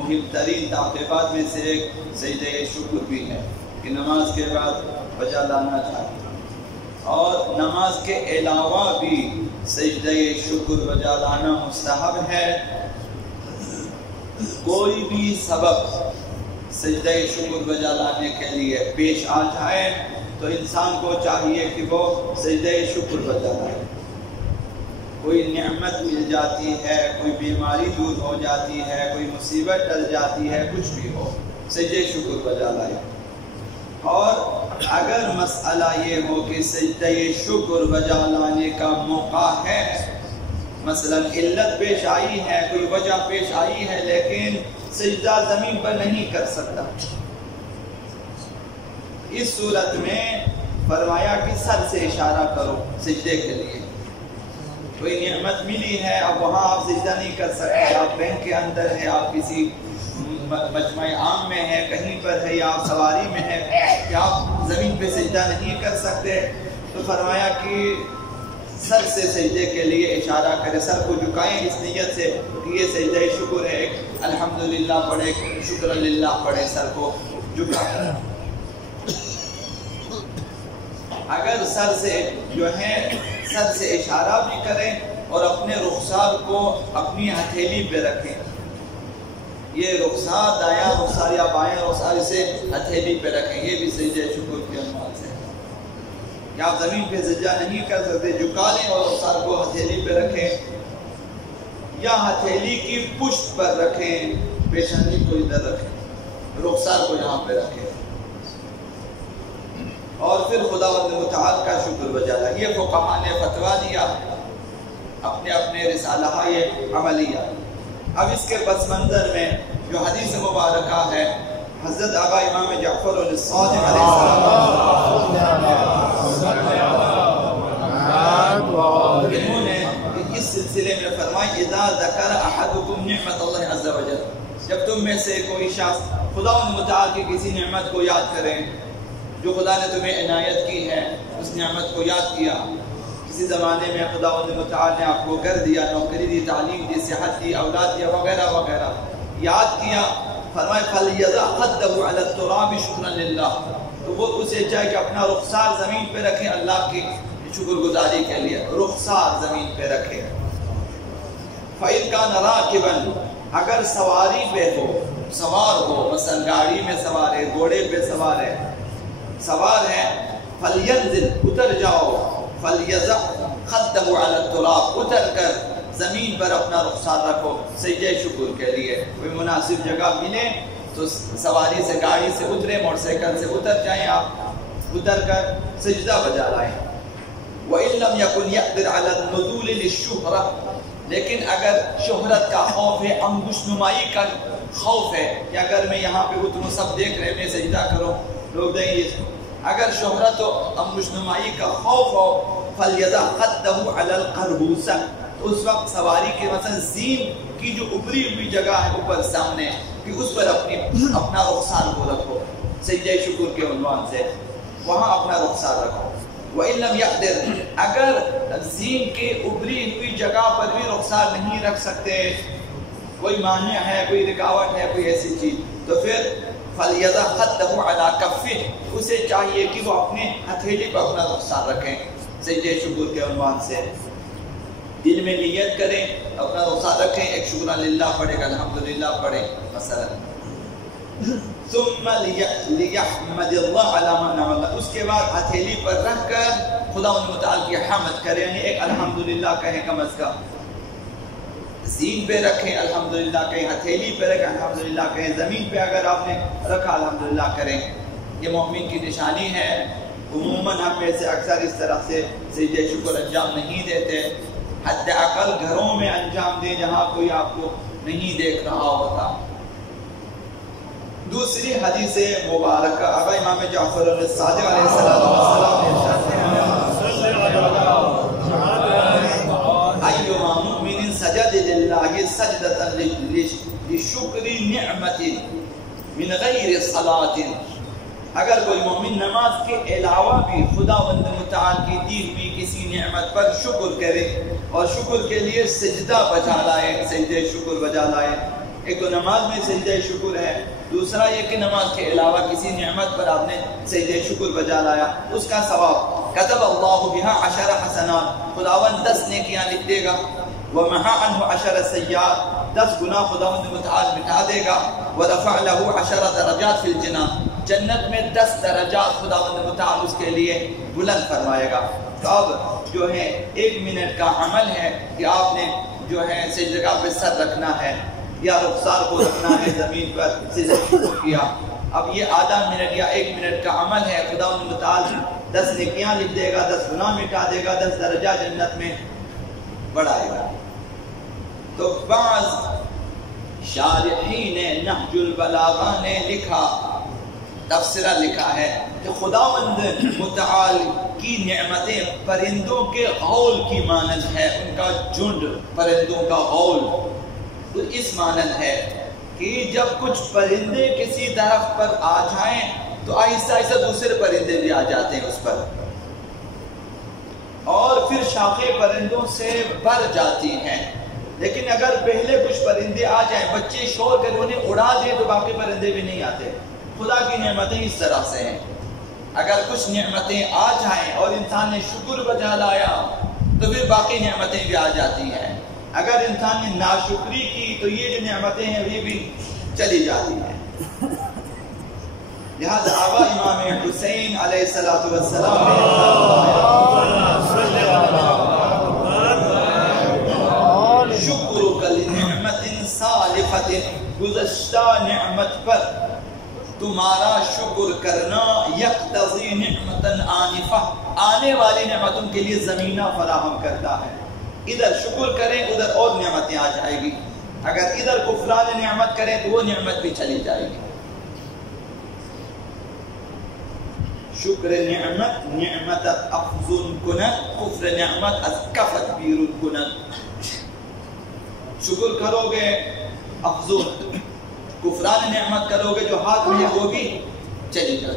مہم ترین تعقیبات میں سے ایک سجدہ شکر بھی ہے کہ نماز کے بعد بجا لانا چاہیے، اور نماز کے علاوہ بھی سجدہ شکر بجا لانا مستحب ہے۔ کوئی بھی سبب سجدہ شکر بجا لانے کے لیے پیش آ جائے تو انسان کو چاہیے کہ وہ سجدہ شکر بجا لائے۔ کوئی نعمت مل جاتی ہے، کوئی بیماری دور ہو جاتی ہے، کوئی مصیبت ٹل جاتی ہے، کچھ بھی ہو سجدہ شکر بجا لائے۔ اور اگر مسئلہ یہ ہو کہ سجدہ شکر بجا لانے کا موقع ہے، مثلا علت پیش آئی ہے، کوئی وجہ پیش آئی ہے لیکن سجدہ زمین پر نہیں کر سکتا، اس صورت میں فرمایا کہ سر سے اشارہ کرو سجدے کے لیے۔ کوئی نعمت ملی ہے، اب وہاں آپ سجدہ نہیں کر سکتے، آپ بینک کے اندر ہے، آپ کسی مجمع عام میں ہے، کہیں پر ہے، یا آپ سواری میں ہے کہ آپ زمین پہ سجدہ نہیں کر سکتے، تو فرمایا کہ سر سے سجدے کے لیے اشارہ کرے، سر کو جھکائیں اس نیت سے کہ یہ سجدہ شکر ہے، الحمدللہ پڑھے، شکر للہ پڑھے، سر کو جھکا کر۔ اگر سر سے جو ہے سر سے اشارہ بھی کریں اور اپنے رخسار کو اپنی ہتھیلی پہ رکھیں، یہ رخسار دایاں رخسار یا بائیں رخسار سے ہتھیلی پہ رکھیں، یہ بھی سجدہ شکر کے عنوان سے ہے کہ آپ زمین پہ سجدہ نہیں کر سکتے، جھکا لیں اور رخسار کو ہتھیلی پہ رکھیں، یا ہتھیلی کی پشت پر رکھیں، پیشانی کو ادھر رکھیں، رخسار کو یہاں پہ رکھیں، اور پھر خداوند متعال کا شکر بجا لائیں۔ یہ فقہاء نے فتویٰ دیا اپنے اپنے رسالہ یہ عملیہ۔ اب اس کے پس منظر میں جو حدیث مبارکہ ہے، حضرت آقا امام جعفر الصادق علیہ السلام انہوں نے اس سلسلے میں فرمایا اذا ذکر احدکم نعمت اللہ عز وجل، جب تم میں سے کوئی شخص خداوند متعال کی کسی نعمت کو یاد کریں جو خدا نے تمہیں عنایت کی ہے، اس نعمت کو یاد کیا، کسی زمانے میں خداوند متعال نے آپ کو گھر دیا، نوکری دی، تعلیم دی، صحت دی، اولاد دیا، وغیرہ وغیرہ، یاد کیا، فرمائے فَلْيَضَعْ خَدَّهُ عَلَى التُّرَابِ شُكْرًا لِلَّهِ، تو وہ اسے چاہے کہ اپنا رخسار زمین پہ رکھے اللہ کی شکر گزاری کے لیے، رخسار زمین پہ رکھے۔ فَإِنْ كَانَ رَاكِبًا، اگر سواری پہ ہو، سوار ہو، مثلا گاڑی میں سوار ہے، گھوڑے پہ سوار ہے، سوار ہے، فَلْيَنْزِلْ، اتر جاؤ، فَلْيَضَعْ خَدَّهُ عَلَى التُّرَابِ، اتر کر زمین پر اپنا رخسار رکھو سجدہ شکر کے لیے۔ کوئی مناسب جگہ ملے تو سواری سے، گاڑی سے اترے، موٹر سائیکل سے اتر جائیں، آپ اتر کر سجدہ بجا لائیں۔ وَإِن لَمْ يَكُنْ يَقْدِرْ عَلَى النُّزُولِ لِلشُّهْرَةِ، لیکن اگر شہرت کا خوف ہے، انگشت نمائی کا خوف ہے کہ اگر میں یہاں پہ اتروں سب دیکھ رہے میں سجدہ کروں، لوگ دیں گے، اگر شہرت و انگشت نمائی کا خوف ہو، فَلْيَضَعْ خَدَّهُ عَلَى الْقَرْبُوسَةِ، تو اس وقت سواری کے مثلا زین کی جو ابری ہوئی جگہ ہے اوپر سامنے، کہ اس پر اپنا رخسار کو رکھو سجدہ شکر کے عنوان سے، وہاں اپنا رخسار رکھو۔ وَإِن لَمْ يَقْدِرْ، اگر زین کے ابری ہوئی جگہ پر بھی رخسار نہیں رکھ سکتے، کوئی مانع ہے، کوئی رکاوٹ ہے، کوئی ایسی چیز، تو پھر فَلْيَضَعْ خَدَّهُ عَلَى كَفِّهِ، اسے چاہیے کہ وہ اپنے ہتھیلی پر اپنا رخسار رکھیں سجدہ شکر کے عنوان سے، دل میں نیت کریں، اپنا رخسار رکھیں، ایک شکر للہ پڑھے گا، الحمدللہ پڑھے مثلا، ثم ليحمد الله على ما انعم الله، اس کے بعد ہتھیلی پر رکھ کر خدا متعال کی حمد کریں، یعنی ایک الحمدللہ کہیں کم از کم، زین پہ رکھیں الحمدللہ کہیں، ہتھیلی پہ رکھیں الحمدللہ کہیں، زمین پہ اگر آپ نے رکھا الحمدللہ کریں۔ یہ مومن کی نشانی ہے۔ عموماً ہم میں سے اکثر اس طرح سے سجدہ شکر انجام نہیں دیتے، حد اقل گھروں میں انجام دیں جہاں کوئی آپ کو نہیں دیکھ رہا ہوتا۔ دوسری حدیث مبارکہ ابا امام جعفر الصادق علیہ السلام نے ارشاد فرمایا، ایما مؤمن سجد للہ سجدۃ لشکر نعمت من غیر صلاۃ، اگر کوئی مومن نماز کے علاوہ بھی خداوند متعال کی دی ہوئی کسی نعمت پر شکر کرے اور شکر کے لیے سجدہ بجا لائے، سجدہ شکر بجا لائے، ایک تو نماز میں سجدہ شکر ہے، دوسرا یہ کہ نماز کے علاوہ کسی نعمت پر آپ نے سجدہ شکر بجا لایا، اس کا ثواب کتب اللہ بہا 10 حسنات، خداوند 10 نیکیاں لکھ دے گا، ومحا عنہ 10 سیئات، 10 گناہ خداوند متعال مٹا دے گا، ورفع له 10 درجات فی الجنان، جنت میں 10 درجات خداوند متعال اس کے لیے بلند فرمائے گا۔ تو اب جو ہے 1 منٹ کا عمل ہے کہ آپ نے جو ہے سجدہ پہ سر رکھنا ہے یا رخسار کو رکھنا ہے زمین پر، سجدہ شکر کیا۔ اب یہ آدھا منٹ یا 1 منٹ کا عمل ہے، خداوند متعال 10 نیکیاں لکھ دے گا، 10 گناہ مٹا دے گا، 10 درجہ جنت میں بڑھائے گا۔ تو بعض شارحین نہج البلاغہ نے لکھا، تفسیرہ لکھا ہے کہ خداوند متعال کی نعمتیں پرندوں کے غول کی مانند ہے، ان کا جھنڈ پرندوں کا غول، تو اس مانند ہے کہ جب کچھ پرندے کسی درخت پر آ جائیں تو آہستہ آہستہ دوسرے پرندے بھی آ جاتے ہیں اس پر، اور پھر شاخیں پرندوں سے بھر جاتی ہیں۔ لیکن اگر پہلے کچھ پرندے آ جائیں، بچے شور کر انہیں اڑا دیں تو باقی پرندے بھی نہیں آتے۔ خدا کی نعمتیں اس طرح سے ہیں، اگر کچھ نعمتیں آ جائیں اور انسان نے شکر بجا لایا تو پھر باقی نعمتیں بھی آ جاتی ہیں، اگر انسان نے ناشکری کی تو یہ جو نعمتیں ہیں یہ بھی چلی جاتی ہیں۔ لہذا آقا امام حسین علیہ السلام نے شکر لنعمت سالفت، گزشتہ نعمت پر تمہارا شکر کرنا یقتضی نعمتا آنفہ، آنے والی نعمتوں کے لیے زمینہ فراہم کرتا ہے۔ ادھر شکر کریں ادھر اور نعمتیں آ جائے گی، اگر ادھر کفران نعمت کریں تو وہ نعمت بھی چلی جائے گی۔ شکر نعمت نعمت افزون کنن، کفر نعمت از کفت بیرون کنن۔ شکر کرو گے افزون، کفران نعمت کرو گے جو ہاتھ میں ہے وہ بھی چلی جائے۔